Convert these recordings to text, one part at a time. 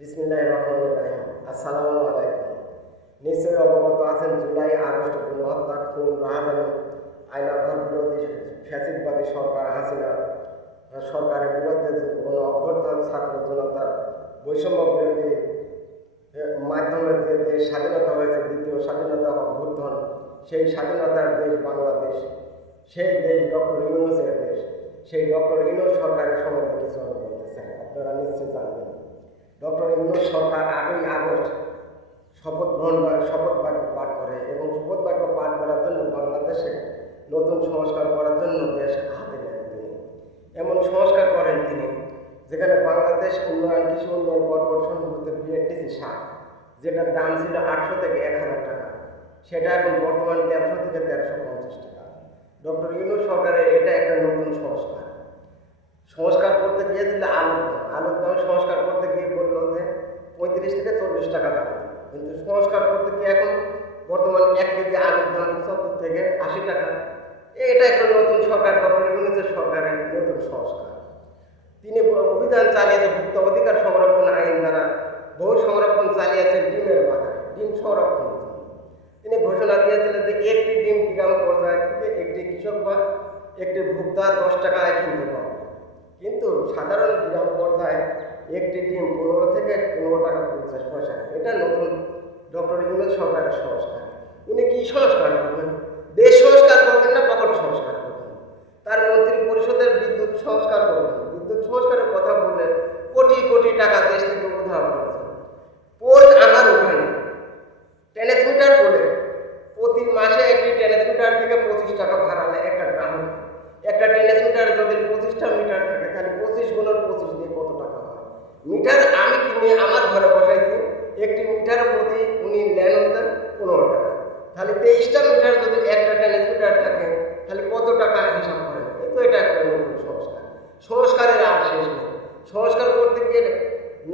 বিসমিল্লাহির রহমানির রহিম। আসসালামু আলাইকুম। নিশ্চয়ই অবগত আছেন, জুলাই আগস্ট গণহত্যা, খুন, রাহাজানি, আইনাঘর বিরোধী ফ্যাসিবাদী সরকার হাসিনা সরকারের বিরুদ্ধে যে গণ অভ্যুত্থান, ছাত্র জনতার বৈষম্য বিরোধী মাধ্যমে যে দেশ স্বাধীনতা হয়েছে, দ্বিতীয় স্বাধীনতা অভ্যুত্থান, সেই স্বাধীনতার দেশ বাংলাদেশ, সেই দেশ ডক্টর ইউনূসের দেশ। সেই ডক্টর ইউনূস সরকারের সম্বন্ধে কিছু আমি বলতে চাই, আপনারা নিশ্চয়ই জানবেন। ডক্টর ইউনূস সরকার 8ই আগস্ট শপথ বাক্য পাঠ করে এবং শপথ বাক্য পাঠ করার জন্য বাংলাদেশে নতুন সংস্কার করার জন্য দেশ হাতে নেন তিনি। এমন সংস্কার করেন তিনি যেখানে বাংলাদেশ উন্নয়ন কৃষি উন্নয়ন কর্পোরেশন হতে বিএডিসি সার, যেটার দাম ছিল 800 থেকে 1000 টাকা, সেটা এখন বর্তমানে 150 থেকে 150 টাকা। ডক্টর ইউনূস সরকারের এটা একটা নতুন সংস্কার করতে গিয়েছিল আলুর দাম সংস্কার করতে গিয়ে বললো যে 35 থেকে 40 টাকা দাম, কিন্তু সংস্কার করতে গিয়ে এখন বর্তমানে 1 কেজি আলুর দাম 70 থেকে 80 টাকা। এটা একটা নতুন সরকার, ডক্টর ইউনূসের সরকারের নতুন সংস্কার। তিনি অভিযান চালিয়েছে ভোক্তা অধিকার সংরক্ষণ আইন দ্বারা বহু সংরক্ষণ চালিয়েছেন ডিমের বাজারে, ডিম সংরক্ষণের জন্য। তিনি ঘোষণা দিয়েছিলেন যে একটি ডিম গ্রাম পর্যায়ে থেকে একটি কৃষক বা একটি ভোক্তা 10 টাকায় কিনতে পারবে, কিন্তু সাধারণ গ্রাম পর্যায়ে একটি ডিম 15 থেকে 15 টাকা 50 পয়সা। এটা নতুন ডক্টর ইউনূস সরকারের সংস্কার। উনি কি সংস্কার করবেন? দেশ সংস্কার করবেন না পকেট সংস্কার করবেন? তার মন্ত্রী পরিষদের বিদ্যুৎ সংস্কার করবেন। বিদ্যুৎ সংস্কারের কথা বলে কোটি কোটি টাকা দেশ থেকে উদ্ধার করেছে। পোজ আমার ওখানে ট্রান্সমিটার বলে প্রতি মাসে একটি ট্রান্সমিটার থেকে 25 টাকা ভাড়া নেয় একটা গ্রাহক। একটা ট্রান্সমিটার যদি 25টা মিটার থাকে তাহলে 25 গুণন 25 দিয়ে কত টাকা হয়? মিটার আমি কিনে আমার ঘরে বসাইছি, একটি মিটার প্রতি উনি নেন হতেন 15 টাকা। তাহলে 23টা মিটার যদি একটা ট্রান্সমিটার থাকে তাহলে কত টাকা হিসাব করেন? তো এটা একটা নতুন সংস্কারের আর শেষ নেই। সংস্কার করতে গিয়ে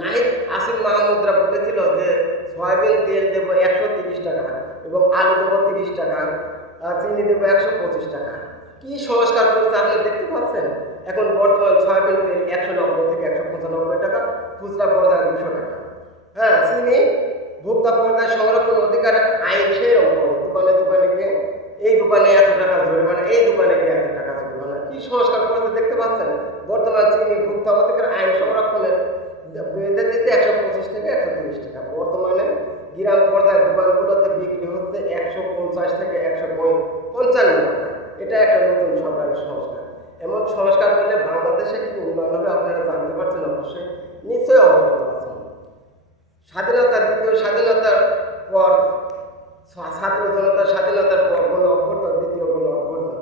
নাহিদ আসিফ মাহমুদরা বলেছিল যে সয়াবিন তেল দেবো 130 টাকা এবং আলু দেবো 30 টাকা, চিনি দেবো 125 টাকা। কি সংস্কার করছে আপনি দেখতে পাচ্ছেন? এখন বর্তমান সয়াবিন তেল 190 থেকে 195 টাকা, খুচরা পর্যায়ে 200 টাকা। হ্যাঁ, চিনি ভোক্তা পর্যায়ে সংরক্ষণ অধিকার আইন সেই দোকানে গিয়ে এই দোকানে এত টাকা জরিমানা, এই দোকানে গিয়ে এত টাকা জরিমানা। কি সংস্কার করছে দেখতে পাচ্ছেন? বর্তমান চিনি ভোক্তা অধিকার আইন সংরক্ষণের বেঁধে দিতে 125 থেকে 130 টাকা। বর্তমানে গ্রাম পর্যায়ের দোকানগুলোতে বিক্রি হচ্ছে 150 থেকে 155 টাকা। এটা একটা নতুন সরকারের সংস্কার। এমন সংস্কার করলে বাংলাদেশে কি উন্নয়ন হবে আপনারা জানতে পারছেন? অবশ্যই নিশ্চয়ই অবগত আছেন। দ্বিতীয় স্বাধীনতার পর ছাত্র জনতার স্বাধীনতার পর গণ অভ্যুত্থান, দ্বিতীয় গণ অভ্যুত্থান,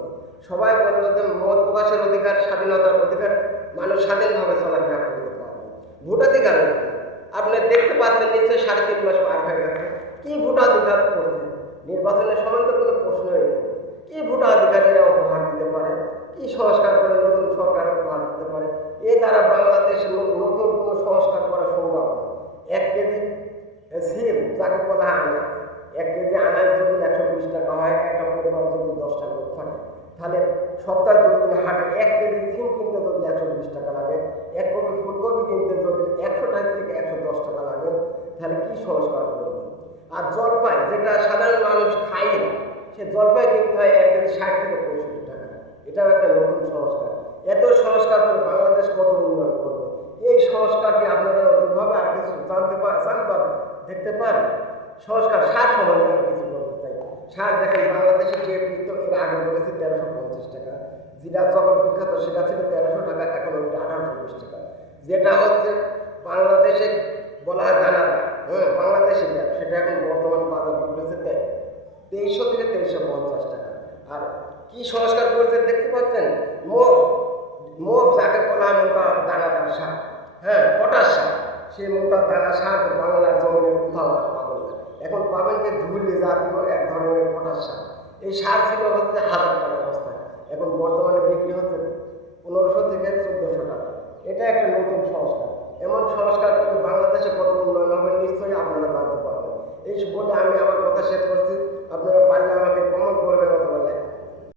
সবাই বলল যে মত প্রকাশের অধিকার, স্বাধীনতার অধিকার, মানুষ স্বাধীনভাবে চলাফেরা করতে পারবে। ভোটাধিকার আপনি দেখতে পাচ্ছেন নিশ্চয়ই 3.5 মাস পার হয়ে গেছে। কি ভোটাধিকার করছে? নির্বাচনের সময় তো কোনো প্রশ্নই নেই। কি ভোটাধিকার এরা উপহার দিতে পারে? কি সংস্কার করে নতুন সরকার উপহার দিতে পারে? এ দ্বারা বাংলাদেশে নতুন কোনো সংস্কার করা সম্ভব না। 1 কেজি সিম যাকে বলা হয় 1 কেজি আনাজ যদি 120 টাকা হয়, একটা পরিবার যদি 10টা লোক থাকে, তাহলে সপ্তাহে 2 দিন হাটে 1 কেজি সিম কিনতে যদি 120 টাকা লাগে, 1 কপি ফুলকপি কিনতে যদি 100 টাকা থেকে 110 টাকা লাগে, তাহলে কি সংস্কার করবে? আর জলপাই, যেটা সাধারণ মানুষ খায় না, সে জলপাই কিনতে হয় 1 কেজি 60 থেকে 65 টাকা। এটাও একটা নতুন সংস্কার। এত সংস্কার করে বাংলাদেশ কত উন্নয়ন করবে? এই সংস্কারকে আপনারা নতুনভাবে আর কিছু চান বা দেখতে পান? সংস্কার সার সম্বন্ধে আমি কিছু বলতে চাই। সার দেখেন, বাংলাদেশে টিএপি তো এর আগে বলেছে 1350 টাকা, যেটা জগৎ বিখ্যাত সেটা ছিল 1300 টাকা, এখন ওইটা 1820 টাকা। যেটা হচ্ছে বাংলাদেশে বলা হয় দানাদার, বাংলাদেশে সেটা এখন বর্তমান বাজার বলেছে 2300 থেকে 2350 টাকা। আর কি সংস্কার করেছে দেখতে পাচ্ছেন? মোট যাকে বলা হয় মোটা দানাদার সার, পটাশ সার, সেই মোটা দানা সার বাংলার জমিনে কোথাও আর পাবেন না। এখন পাবেন যে ধুলি জাতীয় এক ধরনের পটাশ সার। এই সার ছিল হচ্ছে 1000 টাকা অবস্থায়, এখন বর্তমানে বিক্রি হচ্ছে 1500 থেকে 1400 টাকা। এটা একটা নতুন সংস্কার। এমন সংস্কার করে বাংলাদেশে কত উন্নয়ন হবে নিশ্চয়ই আপনারা জানতে পারবেন। এই বলে আমি আমার কথা শেষ করছি। আপনারা পারলে আমাকে কমেন্ট করবেন।